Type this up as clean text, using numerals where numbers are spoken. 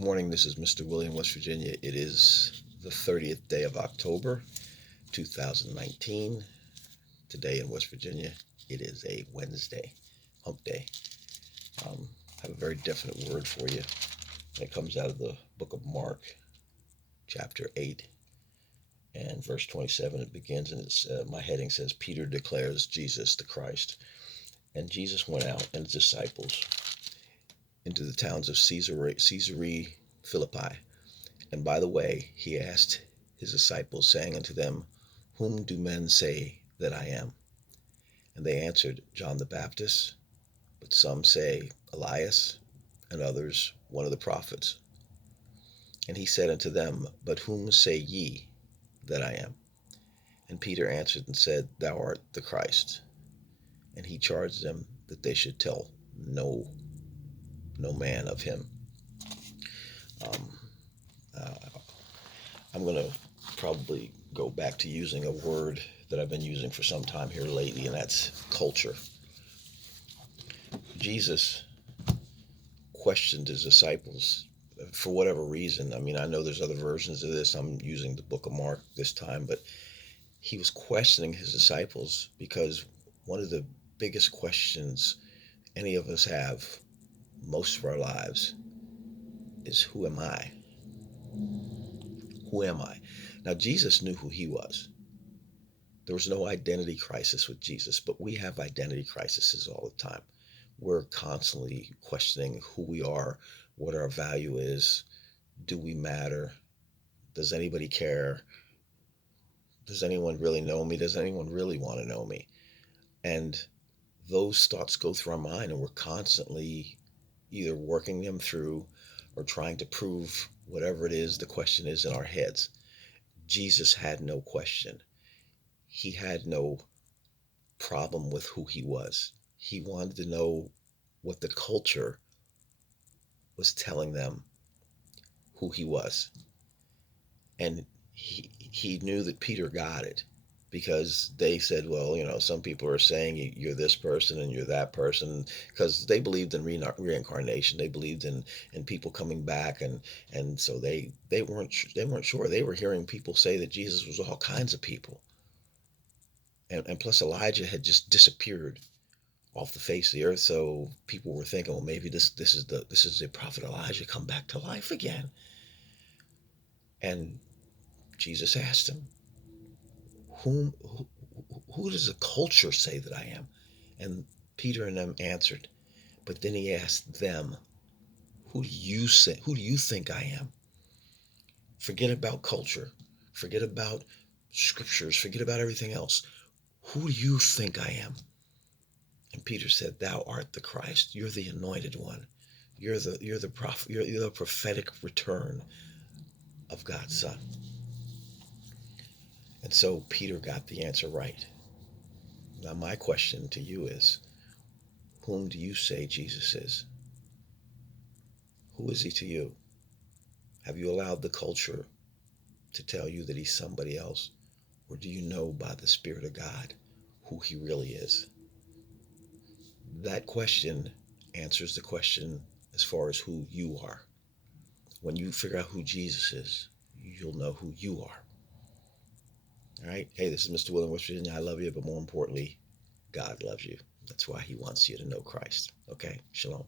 Morning, this is Mr. William, West Virginia. It is the 30th day of October, 2019. Today in West Virginia, it is a Wednesday, hump day. I have a very definite word for you. It comes out of the book of Mark, chapter 8, and verse 27. It begins, and my heading says, Peter declares Jesus the Christ. And Jesus went out and his disciples into the towns of Caesarea Philippi. And by the way, he asked his disciples, saying unto them, Whom do men say that I am? And they answered, John the Baptist, but some say Elias, and others one of the prophets. And he said unto them, But whom say ye that I am? And Peter answered and said, Thou art the Christ. And he charged them that they should tell no man of him. Um, uh, I'm going to probably go back to using a word that I've been using for some time here lately, and that's culture. Jesus questioned his disciples for whatever reason. I mean, I know there's other versions of this. I'm using the book of Mark this time, but he was questioning his disciples because one of the biggest questions any of us have most of our lives is, who am I? Who am I? Now, Jesus knew who he was. There was no identity crisis with Jesus, but we have identity crises all the time. We're constantly questioning who we are, what our value is, do we matter, does anybody care, does anyone really know me, does anyone really want to know me? And those thoughts go through our mind, and we're constantly either working them through or trying to prove whatever it is the question is in our heads. Jesus had no question. He had no problem with who he was. He wanted to know what the culture was telling them who he was. And he knew that Peter got it, because they said, well, some people are saying you're this person and you're that person, because they believed in reincarnation. They believed in people coming back, and so they weren't sure. They were hearing people say that Jesus was all kinds of people. And plus Elijah had just disappeared off the face of the earth. So people were thinking, well, maybe this is the prophet Elijah come back to life again. And Jesus asked him, whom who does the culture say that I am? And Peter and them answered. But then he asked them, who do you think I am? Forget about culture. Forget about scriptures. Forget about everything else. Who do you think I am? And Peter said, Thou art the Christ. You're the anointed one. You're the prophet. You're the prophetic return of God's Son. And so Peter got the answer right. Now my question to you is, whom do you say Jesus is? Who is he to you? Have you allowed the culture to tell you that he's somebody else? Or do you know by the Spirit of God who he really is? That question answers the question as far as who you are. When you figure out who Jesus is, you'll know who you are. All right? Hey, this is Mr. William, West Virginia. I love you, but more importantly, God loves you. That's why he wants you to know Christ. Okay? Shalom.